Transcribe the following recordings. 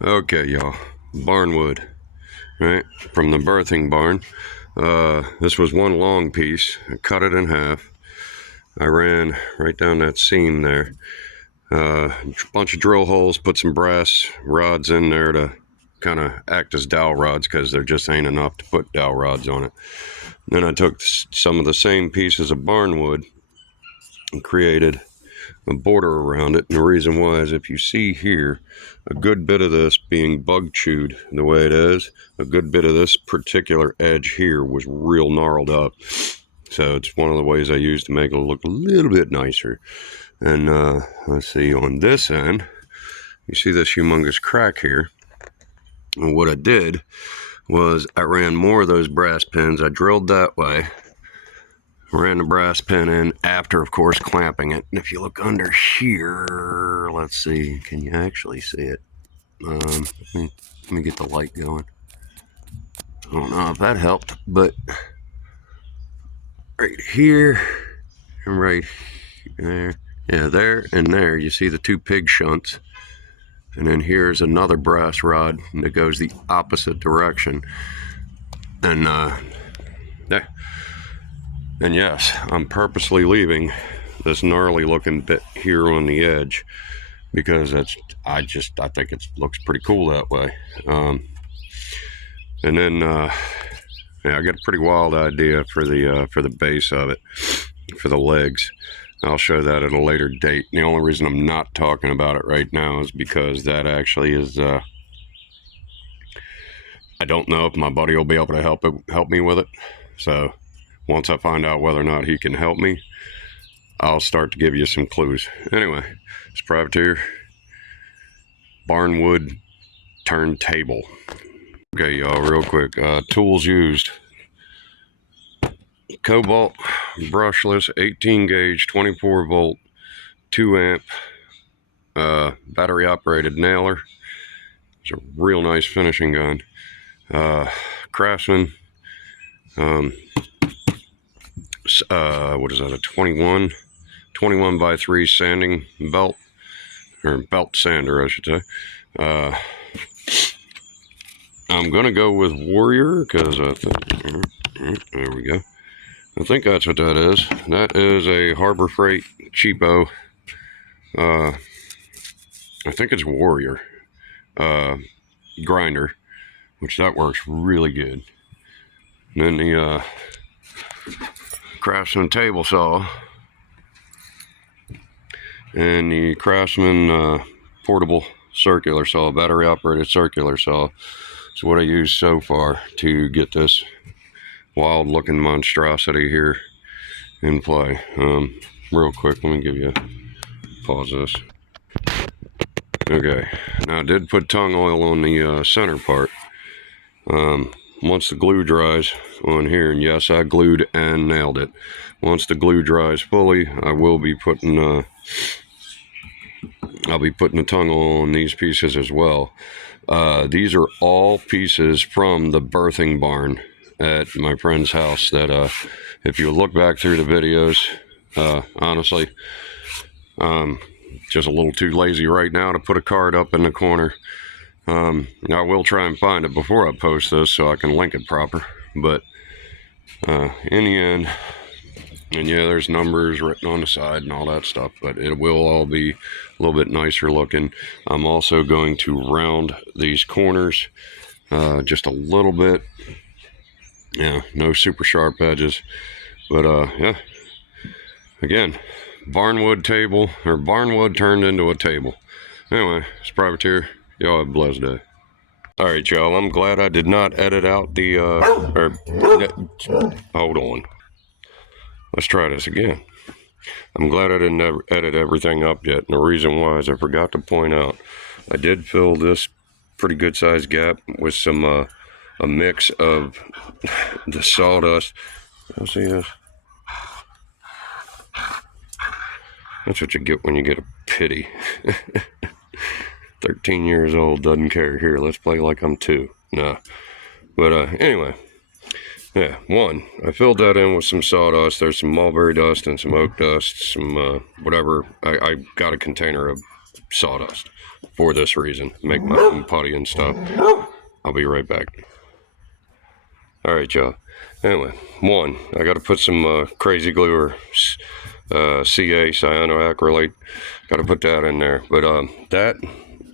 Okay, y'all, barnwood, right, from the birthing barn. This was one long piece. I cut it in half. I ran right down that seam there. A bunch of drill holes, put some brass rods in there to kind of act as dowel rods because there just ain't enough to put dowel rods on it. Then I took some of the same pieces of barnwood and created a border around it. And the reason why is if you see here, a good bit of this being bug chewed the way it is, a good bit of this particular edge here was real gnarled up. So it's one of the ways I use to make it look a little bit nicer. And let's see, on this end, you see this humongous crack here. And what I did was I ran more of those brass pins. I drilled that way, ran the brass pin in after, of course, clamping it. And if you look under here, let's see, can you actually see it? Let me get the light going. I don't know if that helped, but right here and right there, yeah, there and there, you see the two pig shunts. And then here's another brass rod that goes the opposite direction. And there. And yes, I'm purposely leaving this gnarly looking bit here on the edge because I think it looks pretty cool that way. And then yeah, I got a pretty wild idea for the base of it, for the legs. I'll show that at a later date. The only reason I'm not talking about it right now is because that actually is I don't know if my buddy will be able to help me with it. So once I find out whether or not he can help me, I'll start to give you some clues. Anyway, it's privateer barnwood turntable. Okay, y'all, real quick. Tools used: cobalt brushless 18 gauge 24 volt 2 amp battery operated nailer. It's a real nice finishing gun. Craftsman, what is that, a 21 by 3 sanding belt, or belt sander I should say. I'm gonna go with Warrior because I think, there we go, I think that's what that is. That is a Harbor Freight cheapo, I think it's Warrior grinder, which that works really good. And then the Craftsman table saw and the Craftsman portable circular saw, battery operated circular saw. Is what I use so far to get this wild looking monstrosity here in play. Real quick, let me give you pause this. Okay, now I did put tongue oil on the center part. Once the glue dries on here, and yes, I glued and nailed it. Once the glue dries fully, I will be putting I'll be putting the tongue oil on these pieces as well. These are all pieces from the birthing barn at my friend's house that if you look back through the videos, honestly, just a little too lazy right now to put a card up in the corner. I will try and find it before I post this so I can link it proper, but in the end, and yeah, there's numbers written on the side and all that stuff, but it will all be a little bit nicer looking. I'm also going to round these corners just a little bit. Yeah, no super sharp edges, but yeah, again, barnwood table, or barnwood turned into a table. Anyway, it's privateer. Y'all have a blessed day. All right, y'all, I'm glad I did not edit out the hold on. Let's try this again. I'm glad I didn't edit everything up yet. And the reason why is I forgot to point out, I did fill this pretty good sized gap with some a mix of the sawdust. You'll see this? That's what you get when you get a pity. 13 years old, doesn't care. Here, let's play like I'm 2. Nah. But anyway. Yeah, I filled that in with some sawdust. There's some mulberry dust and some oak dust, some whatever. I got a container of sawdust for this reason. Make my own putty and stuff. I'll be right back. Alright, y'all. Anyway, I got to put some crazy glue or CA, cyanoacrylate. Got to put that in there. But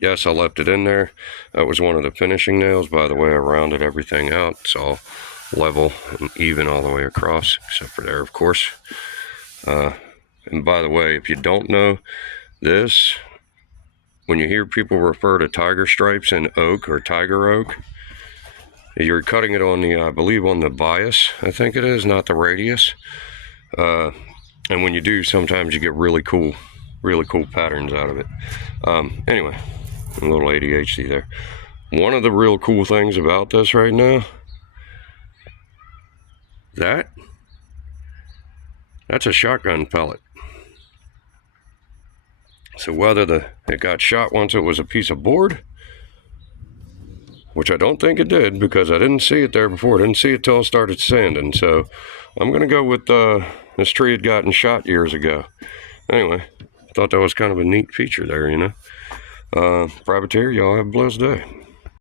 yes, I left it in there. That was one of the finishing nails. By the way, I rounded everything out. It's all level and even all the way across, except for there, of course. And by the way, if you don't know this, when you hear people refer to tiger stripes in oak or tiger oak, you're cutting it on the, I believe, on the bias, I think it is, not the radius. And when you do, sometimes you get really cool patterns out of it. Anyway, a little ADHD there. One of the real cool things about this right now, that's a shotgun pellet. So whether it got shot once it was a piece of board, which I don't think it did because I didn't see it there before. I didn't see it till it started sanding. So I'm going to go with this tree had gotten shot years ago. Anyway, I thought that was kind of a neat feature there, you know. Privateer, y'all have a blessed day.